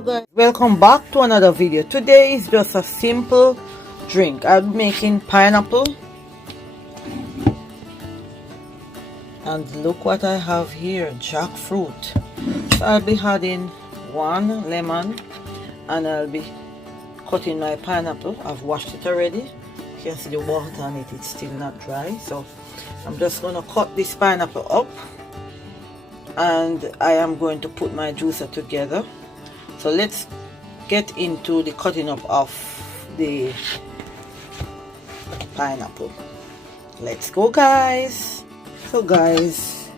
Hello guys, welcome back to another video. Today is just a simple drink. I'm making pineapple, and look what I have here, jackfruit. So I'll be adding 1 lemon, and I'll be cutting my pineapple. I've washed it already. You can see the water on it, it's still not dry. So I'm just going to cut this pineapple up, and I am going to put my juicer together. So let's get into the cutting up of the pineapple. Let's go guys. So guys,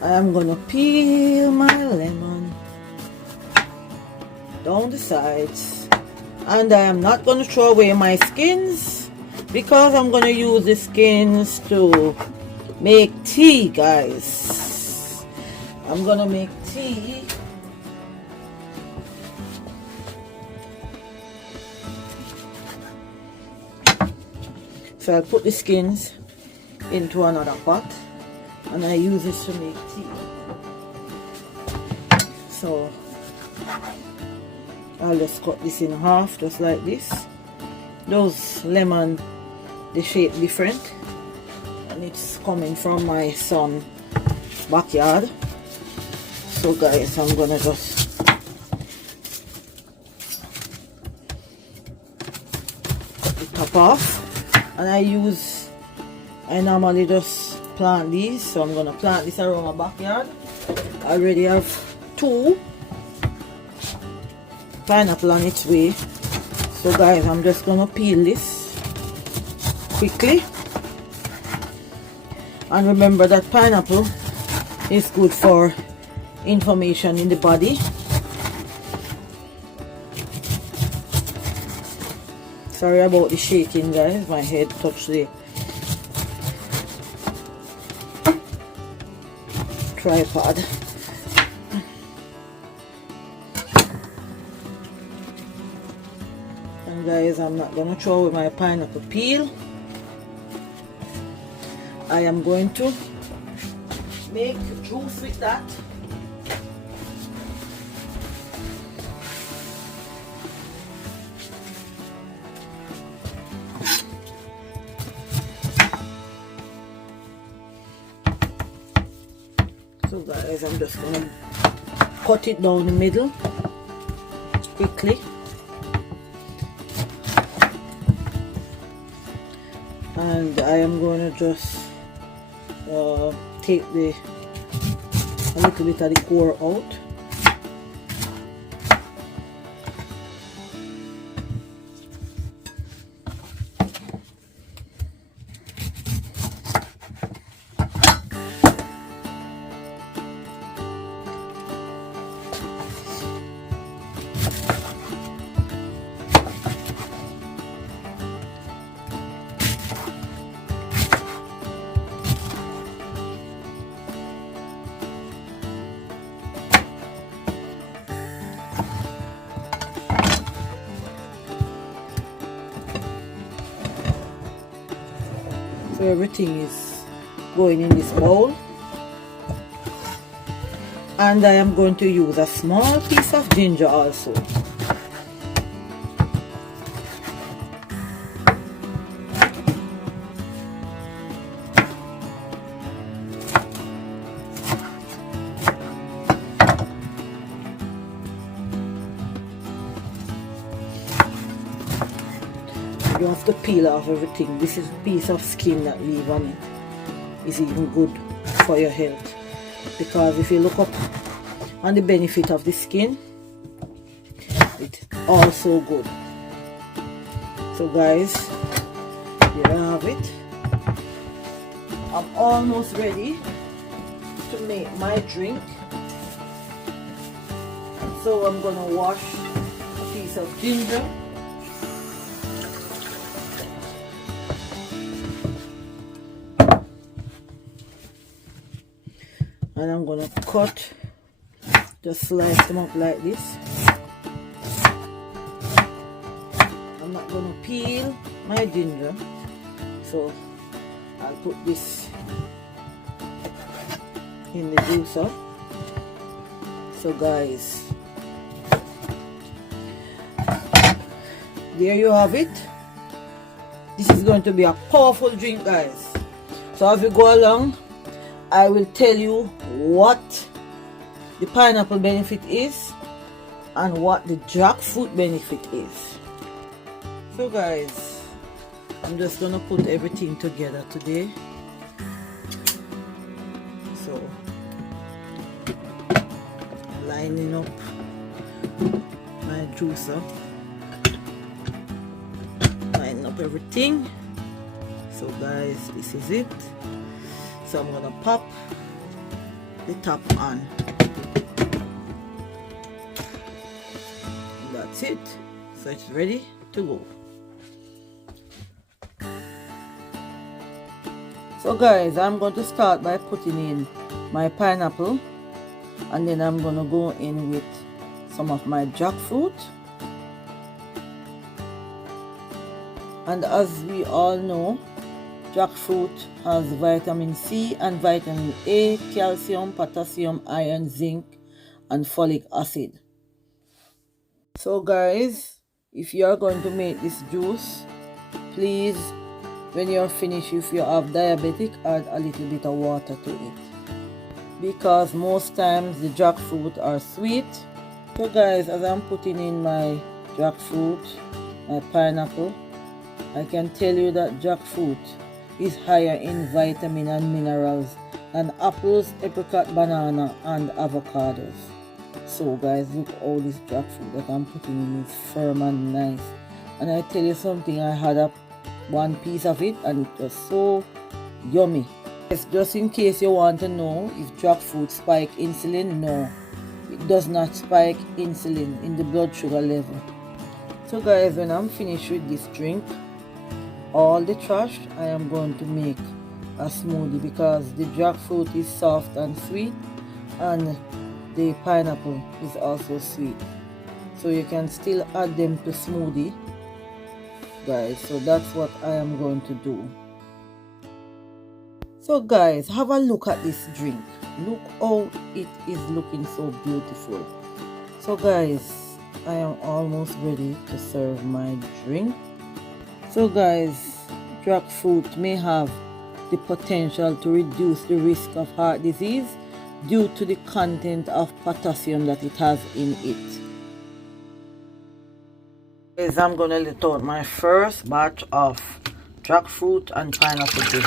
I am gonna peel my lemon down the sides, and I am not gonna throw away my skins because I'm gonna use the skins to make tea, guys. I'm gonna make tea. So I'll put the skins into another pot, and I use this to make tea. So I'll just cut this in half, just like this. Those lemon, the shape different, and it's coming from my son's backyard. So guys, I'm gonna just cut the top off. And I normally just plant these, so I'm gonna plant this around my backyard. I already have 2 pineapple on its way. So guys, I'm just gonna peel this quickly. And remember that pineapple is good for inflammation in the body. Sorry about the shaking guys, my head touched the tripod. And guys, I'm not gonna throw away my pineapple peel. I am going to make juice with that. So guys, I'm just gonna cut it down the middle quickly, and I am going to just take a little bit of the core out. So everything is going in this bowl, and I am going to use a small piece of ginger also. You don't have to peel off everything. This is a piece of skin that leave on it is even good for your health, because if you look up on the benefit of the skin, it's also good. So guys, here I have it. I'm almost ready to make my drink. So I'm gonna wash a piece of ginger. And I'm gonna cut, just slice them up like this. I'm not gonna peel my ginger, so I'll put this in the juicer. So guys, there you have it. This is going to be a powerful drink, guys. So as we go along, I will tell you what the pineapple benefit is and what the jackfruit benefit is. So guys, I'm just gonna put everything together today. So lining up my juicer, lining up everything. So guys, this is it. So I'm gonna pop the top on. And that's it. So it's ready to go. So guys, I'm going to start by putting in my pineapple, and then I'm going to go in with some of my jackfruit. And as we all know, jackfruit has vitamin C and vitamin A, calcium, potassium, iron, zinc, and folic acid. So guys, if you are going to make this juice, please, when you're finished, if you have diabetic, add a little bit of water to it, because most times the jackfruit are sweet. So guys, as I'm putting in my jackfruit, my pineapple, I can tell you that jackfruit is higher in vitamin and minerals than apples, apricot, banana, and avocados. So guys, look all this jackfruit that I'm putting in is firm and nice. And I tell you something, I had one piece of it and it was so yummy. It's just in case you want to know if jackfruit spike insulin. No, it does not spike insulin in the blood sugar level. So guys, when I'm finished with this drink, all the trash, I am going to make a smoothie, because the jackfruit is soft and sweet and the pineapple is also sweet, so you can still add them to smoothie, guys. So that's what I am going to do. So guys, have a look at this drink. Look how it is looking so beautiful. So guys, I am almost ready to serve my drink. So guys, jackfruit may have the potential to reduce the risk of heart disease due to the content of potassium that it has in it. Guys, I'm gonna let out my first batch of jackfruit and pineapple drink.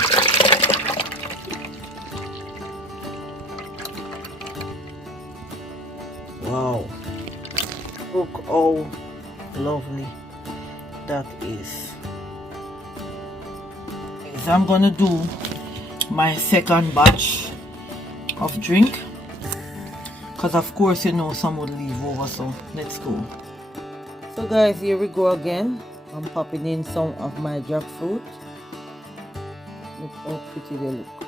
Wow, look how lovely that is. So I'm gonna do my second batch of drink, because of course you know some would leave over, so let's go. So guys, here we go again. I'm popping in some of my jackfruit. Look how pretty they look.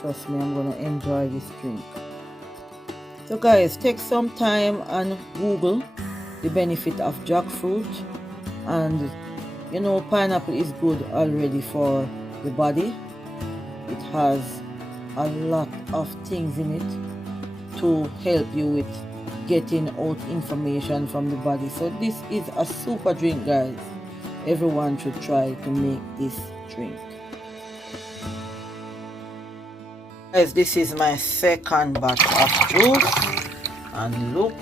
Trust me, I'm gonna enjoy this drink. So guys, take some time and Google the benefit of jackfruit. And you know, pineapple is good already for the body. It has a lot of things in it to help you with getting out information from the body. So this is a super drink, guys. Everyone should try to make this drink. Guys, this is my second batch of juice, and look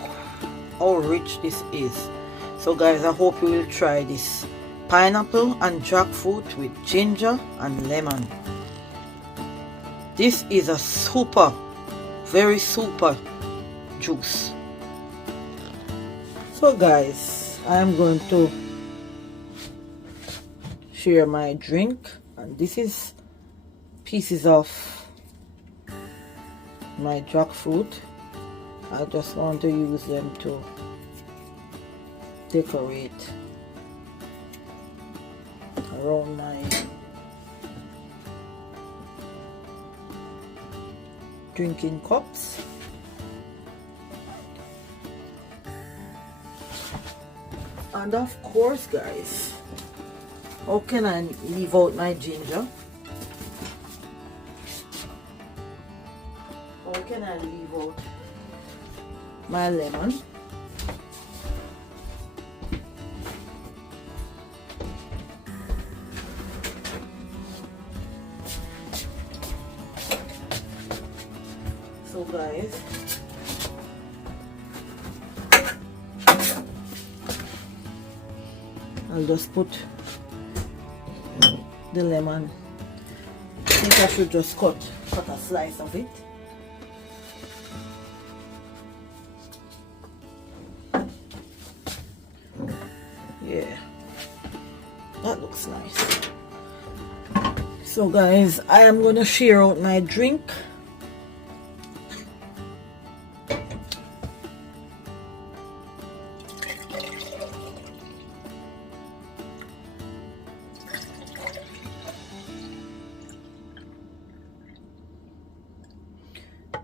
how rich this is. So guys, I hope you will try this pineapple and jackfruit with ginger and lemon. This is a super, very super juice. So guys, I am going to share my drink, and this is pieces of my jackfruit. I just want to use them to decorate around my drinking cups. And of course, guys, how can I leave out my ginger? How can I leave out my lemon? So guys, I'll just put the lemon. I think I should just cut a slice of it. Yeah, that looks nice. So guys, I am going to share out my drink.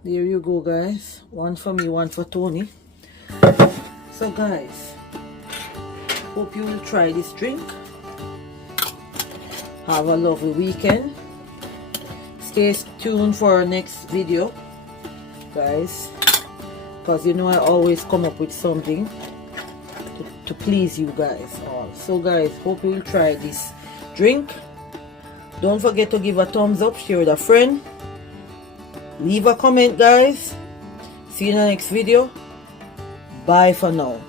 There you go guys, one for me, one for Tony. So guys, hope you will try this drink. Have a lovely weekend. Stay tuned for our next video guys, because you know I always come up with something to please you guys all. So guys, hope you will try this drink. Don't forget to give a thumbs up, share with a friend, leave a comment guys. See you in the next video. Bye for now.